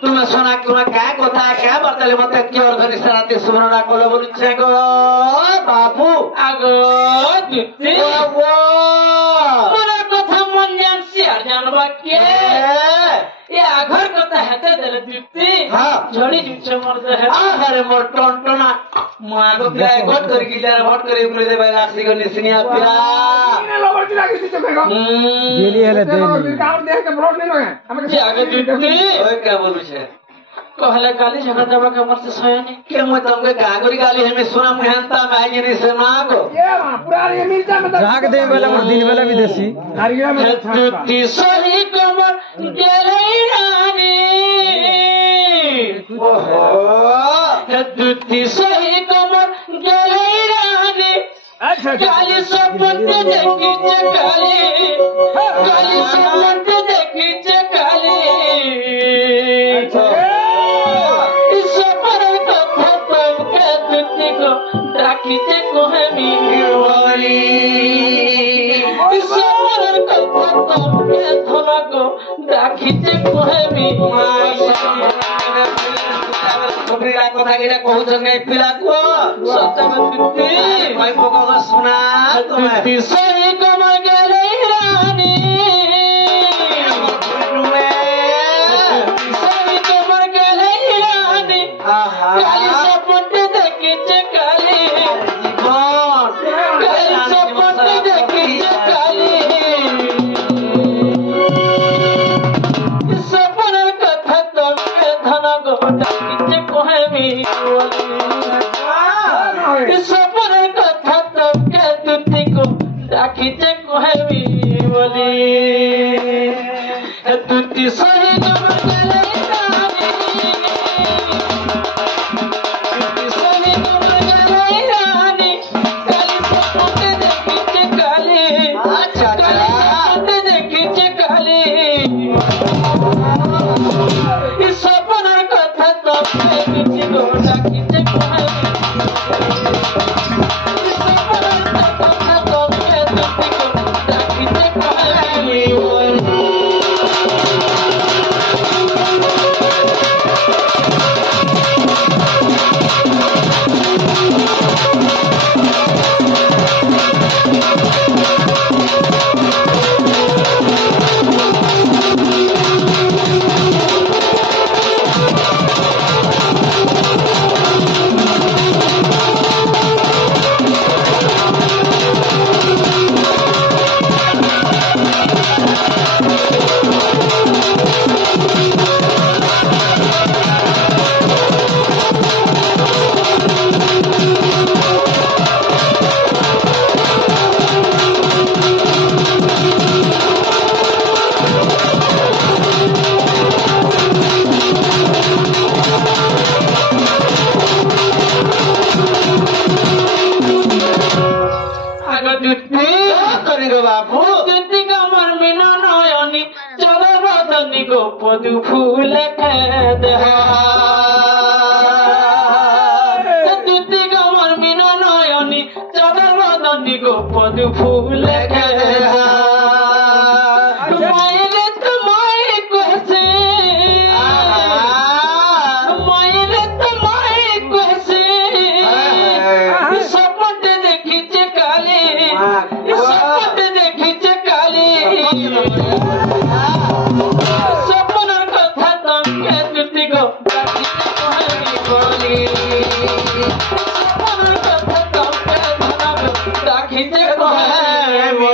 तुम्हें सुना तुम्हें क्या होता है क्या बतले मत क्या और धनी सराते सुनना कोलो बोलचे गो बाबू আগো দিতে वो मोरा কথা মন জানছি আর জানবা কে এ আঘর কথা হেতে দেলে দিতে हाँ ঝড়ি জুছে মর দেহে अरे मोर टोंटोना मां को प्यार घोट कर गिटार घोट कर उगले दे बाला सी को निसनिया पिला ने लवर की लागी तो फेंको गेली हेले देली काम देख के ब्लॉक नहीं होए हमें যে আগে দিতে ओए क्या बोलू छे कहले काली झगड़ा दबा के मर से सयानी के मैं तुमके गागरी गाली हमें सुना मेहनता में आई नहीं सुना को ये वहां पूरा ये मिलता मतलब जाग दे वाला मोर दिन वाला विदेशी हरिया में দুটি সহি কমর গেলেই রানী ओहो দুটি সহি কমর গেলেই রানী अच्छा কালি সপতে দেখিছে কালি কালি সপতে দেখিছে কালি সপরের কথা তোমকে দুটি গো ডাকিছে কোহেমি बोली সপরের কথা তোমকে ধনা গো ডাকিছে কোহেমি छोकरीला कथा गिरा कहू संगे पिला को সত্যম দুটি मैं मोको सुना तुम्हें দুটি সহি কমর গেলেই রানী সহি কমর গেলেই রানী কালি সপতে দেখিছে কালি কালি সপতে দেখিছে কালি সপনের কথা তোমকে ধন গো ডাকিছে কোহেমি বলি সপনের কথা তোমকে দুটি গো ডাকিছে কোহেমি বলি দুটি সহি কমর গেলেই রানী দুটি সহি কমর গেলেই রানী কালি সপতে দেখিছে কালি আচ্ছা, আচ্ছা। কালি সপতে দেখিছে কালি সপনের কথা তোমকে দুটি গো ডাকিছে কোহেমি সপনের কথা তোমকে দুটি গো ডাকিছে কোহেমি আগো দুটি करेगा बाबू দুটি কামার মিনা নয়নি চলো বদনি গো পদু ফুলে দেহ দুটি কামার মিনা নয়নি চলো বদনি গো পদু ফুলে দেহ মাইলে তোমায় কইছে মাইলে তোমায় কইছে সপতে দেখিছে কালি সপতে দেখিছে কালি সপনের কথা তোমকে দুটি গো ডাকিছে কোহেমি বলি সপনের কথা তোমকে ধনা গো ডাকিছে কোহেমি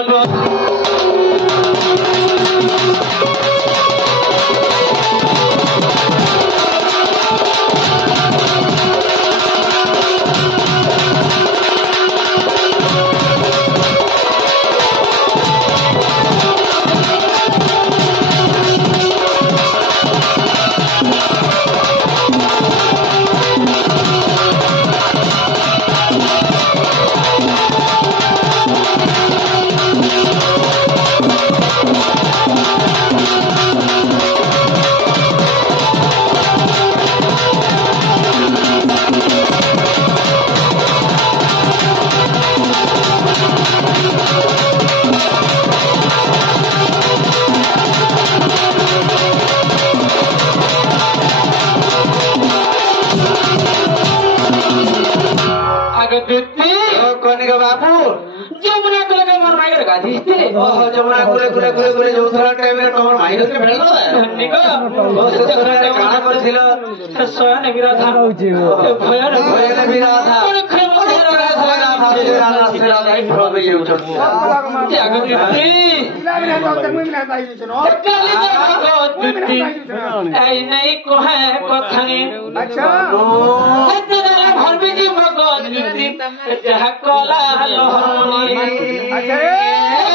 ଯମୁନା କୂଳରେ ମୋର ମାଇର ଗାଧେଇଥିଲେ ଓହୋ ଯମୁନା କୁଳେ ଯୋଉଥର ଟାଇମରେ ତମର ମାଇରକେ ଭେଳ ଧନ୍ୟକ କାଣା କରିଥିଲ ଶୟନ ବିରାଧା ଭୟରେ ଭୟରେ ବିରାଧା ତ୍ୟାଗ କୀର୍ତ୍ତି এই নেই কহে কথানি ভরবি যে মগজ যাহা কলা লহরমনি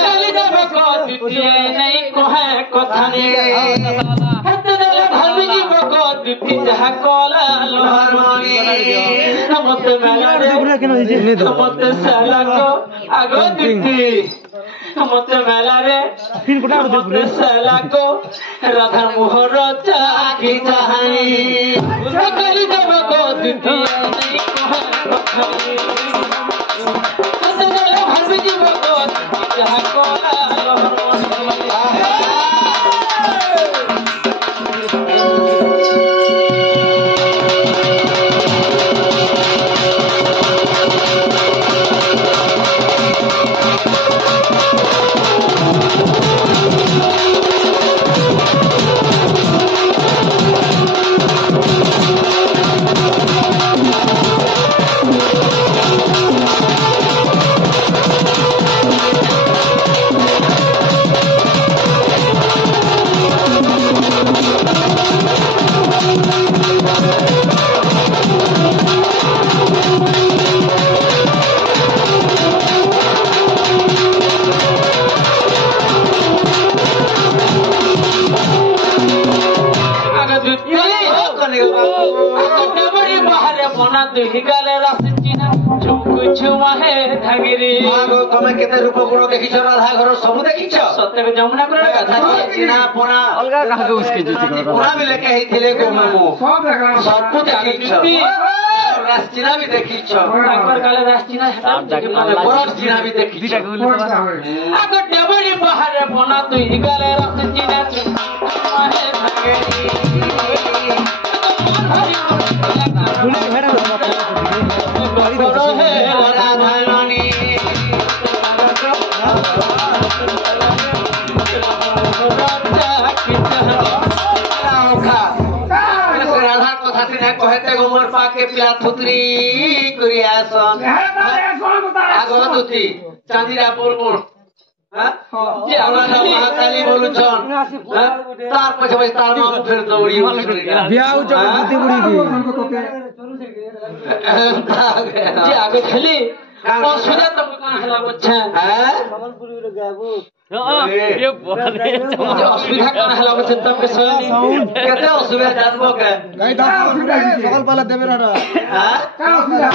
কালি দেব কদ্বিতি এই নেই কহে কথানি ভরবি যে মগজ যাহা কলা লহরমনি মতে মেলারে মতে সালাকো আগো দিতি মতে মেলারে মতে সালাকো রাধা মোহর চাকি চাহানি কালি দেব কদ্বিতি নেই কহে কথানি ভাবি জীব কদ্বিতি যাহা কলা লহরমনি ତମେ କେତେ ରୂପ ଗୁଣ ଦେଖିଛ ରାଧା ଘର ସବୁ ଦେଖିଛ ସତ୍ୟକୁ ଯମୁନା କୂଳରେ ଗାଧେଇଥିଲେ ଚିନା ପଣା ଅଲଗା କାହାକୁ ଉସ୍କେଇଛି ପଣା ବି ଲେଖା ହେଇଥିଲେ ଗୋମାମୁ ସବୁ ଦେଖିଛ ରାସଚିନା ବି ଦେଖିଛ ତାଙ୍କର କାଳେ ରାସଚିନା ବରଫ ଚିନା ବି ଦେଖିଛ ଆଗ ଡେବରି ବାହାରେ ବନା ଦୁଇ ଗାଲେ ରାସଚିନା कहते गोमर पाके पिला थुतरी करी आसन आगो दुती चांदीरा बोलबुल जे हमरा महाकाली बोलुछन तार पछे पछे तार मां फिर दौड़ी बियाह चौकी बुड़ी जे आगे खेली असुविधा तुमको कहां हला बच्चा असुविधा कहां हला बच्चा तुमके सोनी केते असुविधा जानबो के सकल पाला देबे राडा हां का असुविधा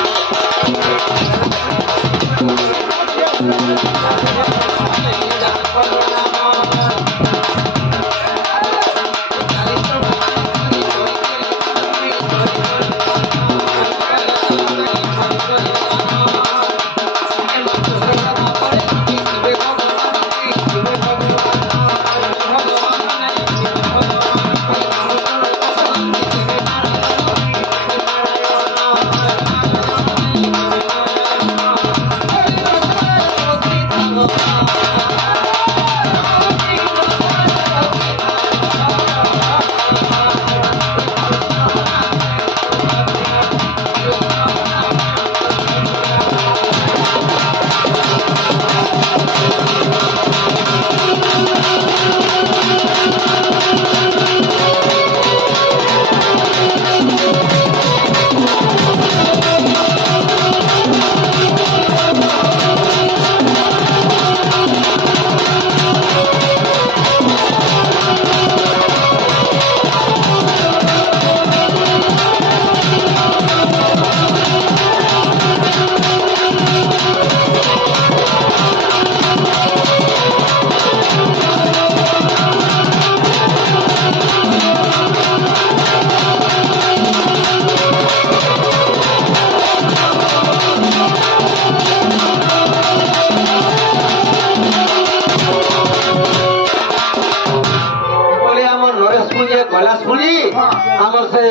जे गला सुनी हमर से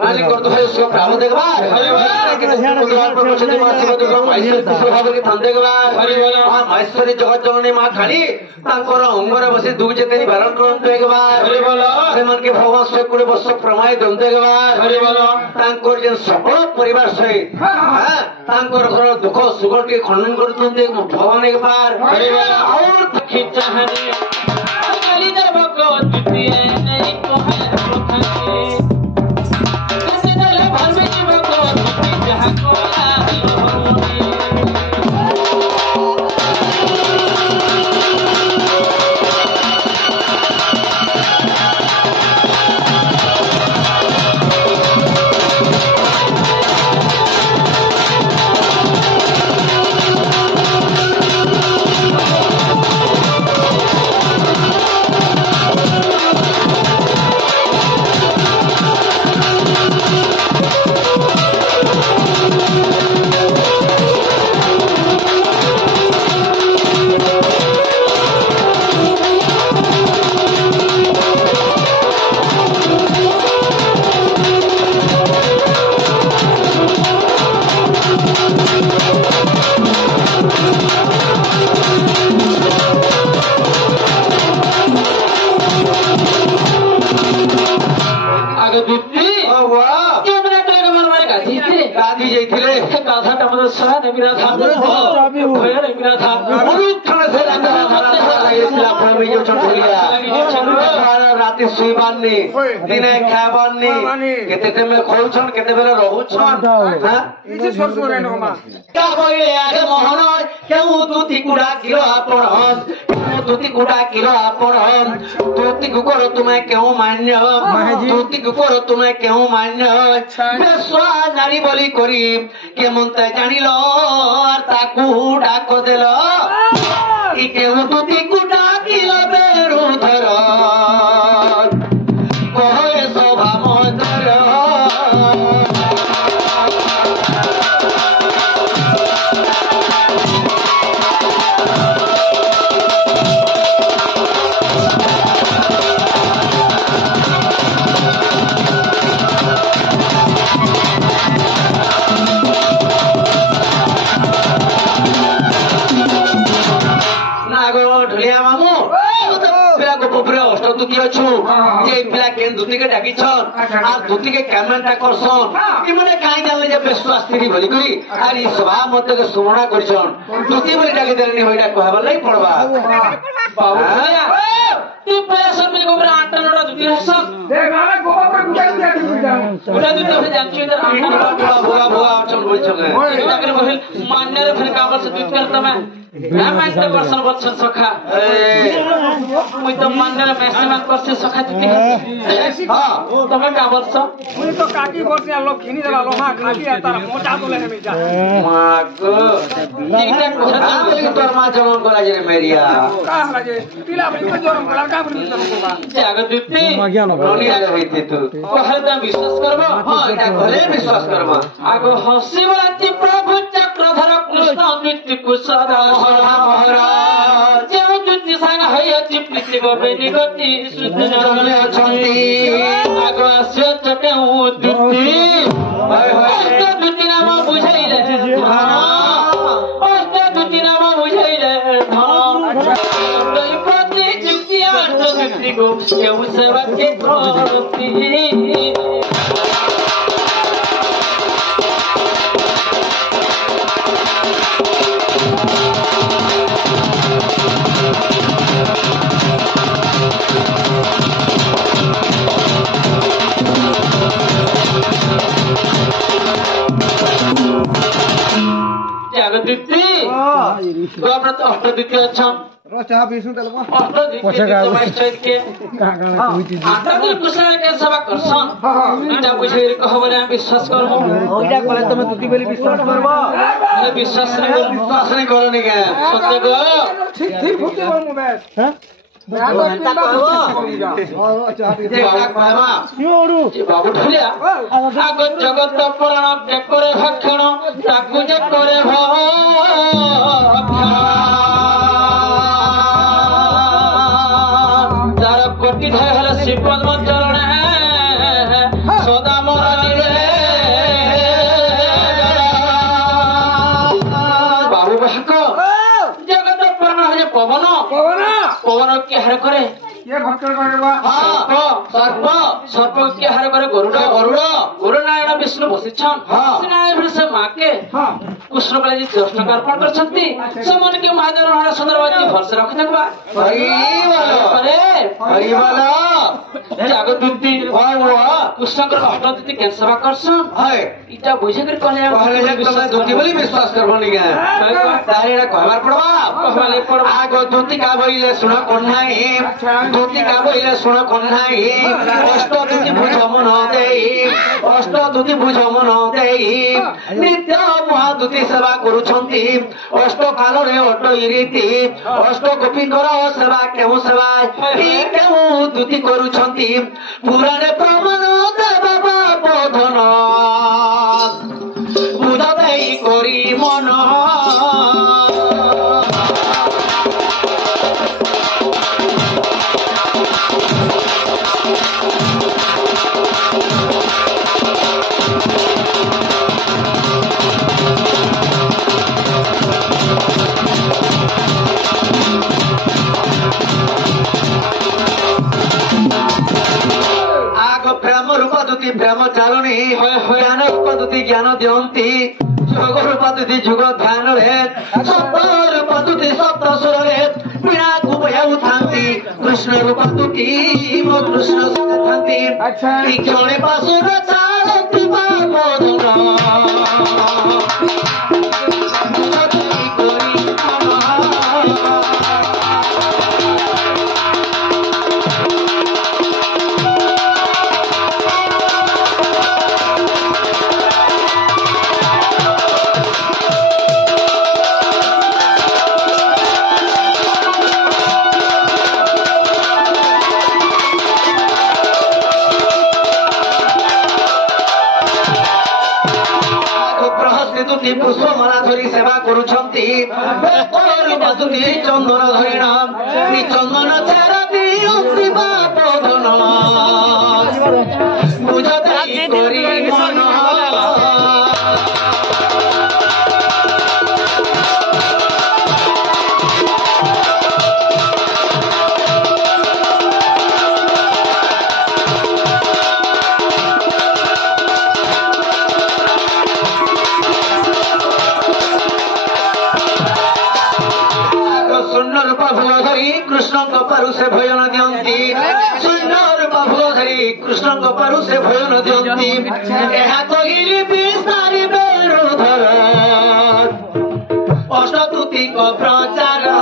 मालिक कर तो है उसको प्राण देखबा द्वार पर कुछ दिन मासी को माइश्वरी स्वभाव के धन देखबा हां माइश्वरी जगत जननी मां खाली तांकर अंगरे बसी दु जेतेनी बारण करन देखबा से मन के भगवान से कोड़े वर्ष प्रमाय दन देखबा तांकर जे सकल परिवार से हां तांकर घर दुख सुख के खंडन करतन देख भगवान एक बार और खिचाहने काली दर भगवत द्वितीय नहीं तो है प्रथम कैसे दल भर में भगवत द्वितीय जहां को राति सुईबानी दिने खाबानी केते में खोलछन केते बेले रहउछन हां इजे सरसो रे नमा का होए आगे मोहन केउ दुती कुडा किलो आपण दुती कुडा किलो आपण दुती गुकर तुमे केउ मान्य दुती गुकर तुमे केउ मान्य बेस्वा नारी बोली करी के मनते जानिलो ताकू डाक देलो ई केउ दुती कुडा किलो बेरु धर कोहे शोभा मधुर दुती के डाकी दुती के कैमेरा करसन इमने काई जानले जे विश्वास स्त्री बोली करी आरी सभा मत के सुमणा करछन दुती बोली डाकी देरनी होइडा कहबा नहीं पड़बा बाबू तू पैसा में गोबर आटा नडा दुती हसन देख मारे गोबर पर गुटा दिया कि गुटा दुती हो जानछि इधर आटा भोगा भोगा चल बोल चले गुटा के बोल मान्य रे फिर काबल से दुत करता मैं रामायण के वर्षन बच्चन सखा मुई तो मान्य रे मैसेज कर से सखा दुती हां तमे काबल से मुई तो काकी बोलते लोग खिनी देला लोहा काकी तार मोटा तोले है मिल जा मागो ठीक है तोर मां जमन करा जे मेरिया का हला जे तिला बली में जोरम कला का बली जोरम कोबा जाग दुती रोनी आले होइते तू कहल त विश्वास करबो हां एटा घरे विश्वास करबो आगो हसी वाती प्रभु चक्रधर कृष्ण दुती कुसरा महाराज जो दुती संग हयति प्रीति गोबेनी गति सुधरले अछंती आगो आस्य चटे दुती अष्ट दुती नाम बुझाइले अष्ट दुती नाम बुझाइले दई प्रति जुक्ति अष्ट दुती को केउ सेवा के प्रति गोब्रत अष्ट दुती अच्छा चाह पीसू तलवा अष्ट दुती समाइश्चैत के आटा के कुशल के सेवा करसन इटा बुझे कहबरे विश्वास करबो ओइटा कहले तमे दुती बेली विश्वास करबो विश्वास नहीं करो नहीं के सत्य गो ठीक ठीक फुटे बोल मु बैठ हैं बाबू ढलिया आग जगत पुराण देखरे भक्षण ताकू जे करे तार कोटि धय हल श्रीपद চরণে সদা মোর নিরে বাবু বাহক জগত পুরাণ হয়ে পবন পবন কি হার করে সর্প সর্প কি হার করে গরুড় গুরুনারায়ণ বিষ্ণু বসিছন নারায়ণ সে মাকে কৃষ্ণ কালে যে জ্যেষ্ঠকে অর্পণ করছন্তি সেমনকে মহাদেব রহণ সুন্দরবাদী ভরসা রক্ষি থাকবা জাগদূতি কৃষ্ণଙ୍କର ଅଷ୍ଟଦୂତି କେନ୍ ସେବା କରସନ୍ ଇଟା ବୁଝେ କରି କହିଲେ ଦୂତି ବୋଲି ବିଶ୍ୱାସ କରବ ନିକା ତାହେଲେ ଏଟା କହିବାର ପଡବା କହିବାଲେ ପଡବା ଆଗ ଦୂତି କା ବଇଲେ ଶୁଣ କହ୍ନାଇ ଦୂତି କା ବଇଲେ ଶୁଣ କହ୍ନାଇ ଅଷ୍ଟ ଦୂତି ବୁଝ ମନ ଦେଇ ଅଷ୍ଟ ଦୂତି ବୁଝ ମନ ଦେଇ ନିତ୍ୟ ମହାଦୂତି ସେବା କରୁଛନ୍ତି ଅଷ୍ଟ କାଳରେ ଅଟ ଇରିତି ଅଷ୍ଟ ଗୋପୀଙ୍କର ସେବା କେଉଁ ସେବା କେଉଁ ଦୂତି କରୁଛନ୍ତି ପୁରାଣେ ପ୍ରମାଣ ଦେବା ବୋଧନ ବୁଝ ଦେଇ କରି ମନ ପ୍ରେମ ଚାଲୁନି ଜ୍ଞାନ ରୂପଦୂତି ଜ୍ଞାନ ଦିଅନ୍ତି ଯୋଗ ରୂପଦୂତି ଯୁଗ ଧ୍ୟାନରେ ସପ୍ତ ରୂପଦୂତି ସପ୍ତ ସୁରରେ ବୀଣାକୁ ବଜାଉଥାନ୍ତି କୃଷ୍ଣ ରୂପଦୂତି ମୋ କୃଷ୍ଣ ଶିଖାଥାନ୍ତି ଜଣେ ପାଶୁର ଚାଲନ୍ତି ପୁଷ୍ପମାଳା ଧରି ସେବା କରୁଛନ୍ତି ଚନ୍ଦନ ଧରିଣ ଚନ୍ଦନ ଚାରତି ଶିବା ପ୍ରଧନ ବୁଝ ଦେଇ କରି ମନ କୃଷ୍ଣଙ୍କ ପାରୁ ସେ ଭଜନ ଦିଅନ୍ତି ସୁନ୍ଦର ବାବୁ ଧରି କୃଷ୍ଣଙ୍କ ପାରୁ ସେ ଭଜନ ଦିଅନ୍ତି ଏହା କହିଲେ ବିସାରିବେ ରୁଧର ଅଷ୍ଟଦୂତିଙ୍କ ପ୍ରଚାର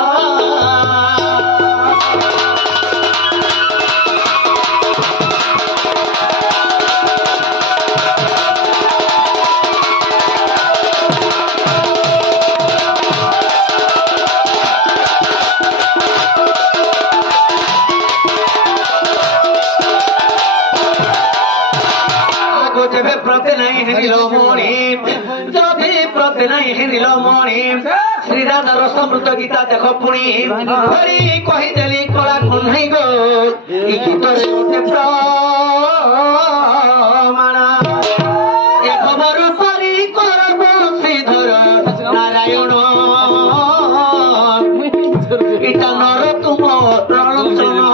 ଶ୍ରୀରାଧାର ସମୃଦ୍ଧ ଗୀତା ଦେଖ ପୁଣି କହିଦେଲି କଳା କହ୍ନାଇ ଗୋ ଏ ଗୀତରେ ଗୋଟେ ପ୍ରମାଣ ଏ ଖବର ପାରି କରବ ଶ୍ରୀଧର ନାରାୟଣ ଏଟା ନର ତୁମ ରଣଚନ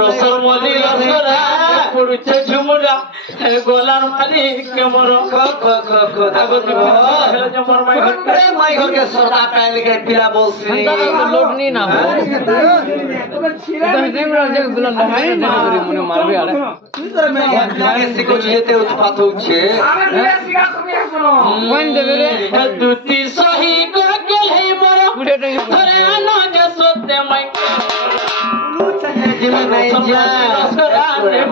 রসর মলি রসরা পড়ুছে ঝুমুরা গোলার মালি কেমন মাই ঘরকে সদা পাইলে কে পিলা বলছি লোড নি না মারবে আরে কুছ যেতে উৎপাত হচ্ছে দুটি সহি গেল হে মর ধরে আনো যে সত্যে মাই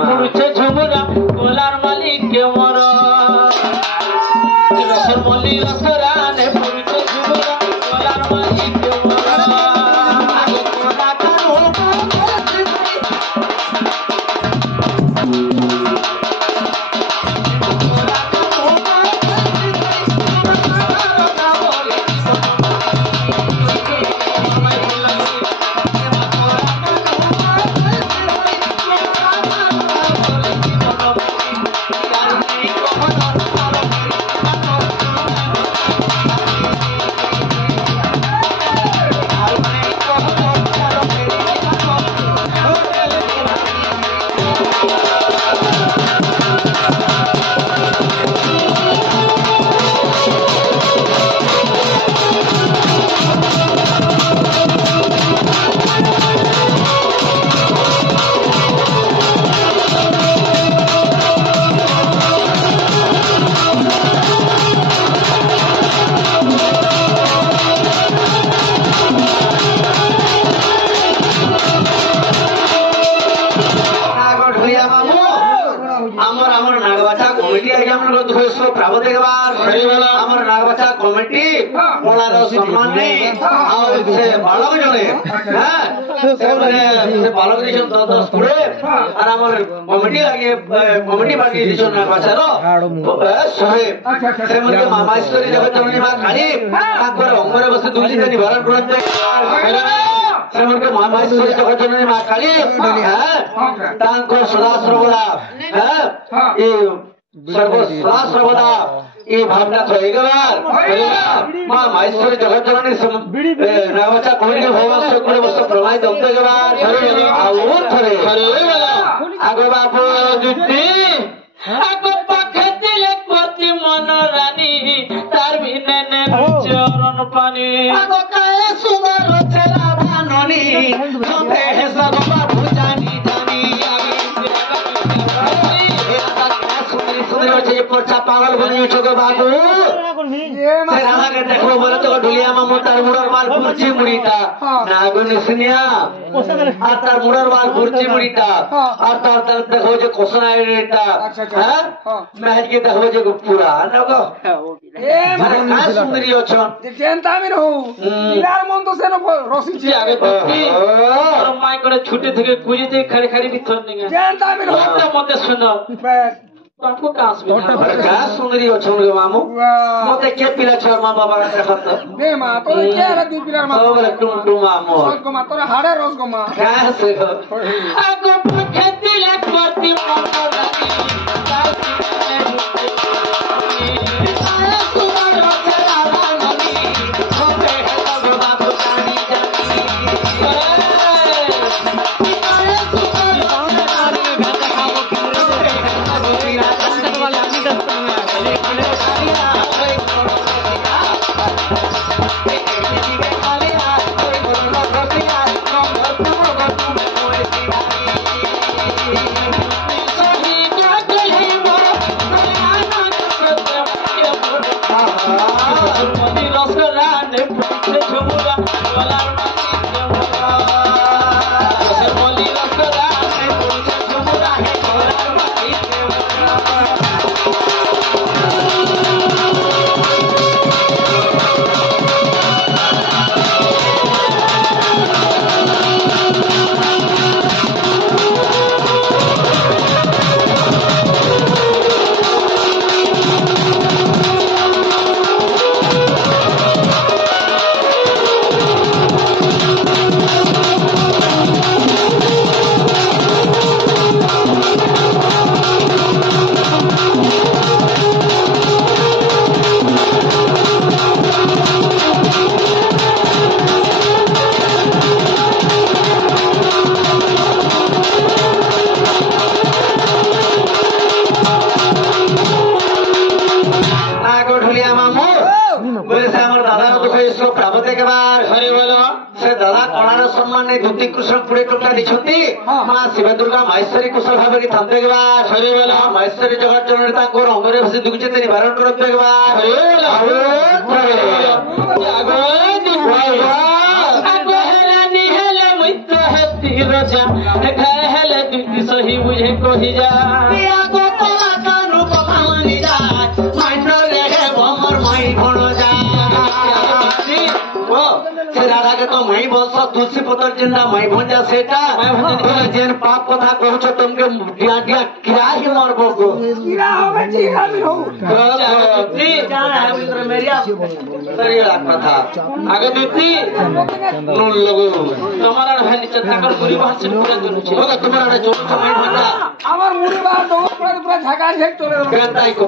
পড়ুছে ঝুমুরা গোলার মালিক কেমন রসর মলি রসরা পড়ুছে ঝুমুরা গোলার মালিক কেমন আমার নাগবাচা কমিটি ওনার সম্মান নেই আর সে বালক জনে হ্যাঁ সে বালক দিয়েছেন 10 করে আর আমার কমিটি আগে কমিটি বাকি দিয়েছেন নাগবাচার শহে সেমনকে মামাশ্বরী জগৎজননী মা কালী তারপরে অঙ্গরে বসে দুলি দানি ভরণ করতে সেমনকে মামাশ্বরী জগৎজননী মা কালী হ্যাঁ তাঙ্কর সদা সর্বদা হ্যাঁ এই সর্বদা সর্বদা এই ভাবনা হয়ে গেল মা মাহেশ্বরী জগৎজননী নাগবাচা কমিটি ভবস্ত করে বস্ত প্রমাণিত হতে গেল আর থরে আগ বাপু জুতি আগ পাখে দিলে প্রতি মন রানী তার বিনে চরণ পানি আগ কায়ে সুন্দর ছেলা ভাননি সবে সব বাবু জানি জানি পাগল বনিয়ে ছোট বাবু আমাকে দেখো বলে তো ঢুলিয়া মামু তার মুড়ার মাল ঘুরছি মুড়িটা না গুনি শুনিয়া আর তার মুড়ার মাল ঘুরছি মুড়িটা আর তার তার দেখো যে কোসনাইটা হ্যাঁ মেহকে দেখো যে পুরা দেখো সুন্দরী অছন আগে মাই করে ছুটে থেকে খুঁজেতে খাড়ি খাড়ি ভিতর নিয়ে মতে শুনো সুন্দরী অছন গে মামু মতে কে পিলা ছ মা বাবা দেখত টুমটু মামু তোরা হাড়ে রসগোমা সম্মান নেই ধুতি কুশল পুড়ে কলকা দিছন্তি মা শিবা দুর্গা মহেশ্বরী কুশল ভাবে কি থামতে গবা হরে বলা মহেশ্বরী জগৎ জননী তাঙ্কর অঙ্গরে বসে দুগুছে তিনি বারণ করতে গবা হরে বলা আগো হেলা নিহেলে মুইত হেতি রজা খায় হেলে দুতি সহি বুঝে কহি যা আগো তোলা কানু কমানি যা মাইন্ড রে বমর মাই ভণ যা রাধা के तो मई बोल सो तुलसी पतर जिंदा मई भंजा सेटा जेन पाप कथा कहछ तुमके डिया डिया किरा ही मरबो को कीड़ा होवे जीरा भी हो दुती जान है मित्र मेरिया सरिया कथा आगे दुती नुन लगो तुम्हारा है चत्ता कर पूरी बात से पूरा दुनु छे होगा तुम्हारा जो मई भंजा আমার মুড়ি বার দোকান পুরো ঝাকা ঝেক চলে कहताई को